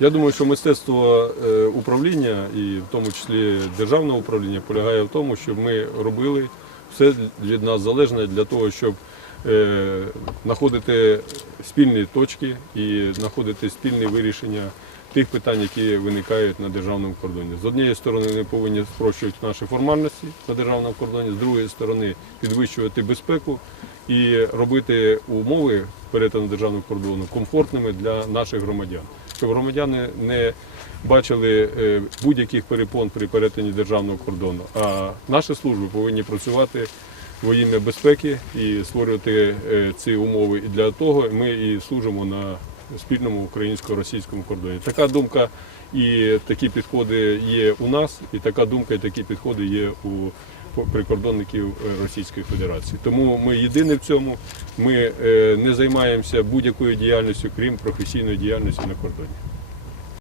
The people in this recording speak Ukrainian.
Я думаю, що мистецтво е, управління і в тому числі державне управління полягає в тому, щоб ми робили все від нас залежне для того, щоб е, знаходити спільні точки і знаходити спільне вирішення тих питань, які виникають на державному кордоні. З однієї сторони, ми повинні спрощувати наші формальності на державному кордоні, з другої сторони підвищувати безпеку і робити умови перетину державного кордону комфортними для наших громадян, щоб громадяни не бачили е, будь-яких перепон при перетині державного кордону. А наші служби повинні працювати во ім'я безпеки і створювати е, ці умови. І для того ми і служимо на спільному українсько-російському кордоні. Така думка і такі підходи є у нас, і така думка, і такі підходи є у прикордонників е, Російської Федерації. Тому ми єдині в цьому. Ми е, не займаємося будь-якою діяльністю, крім професійної діяльності на кордоні.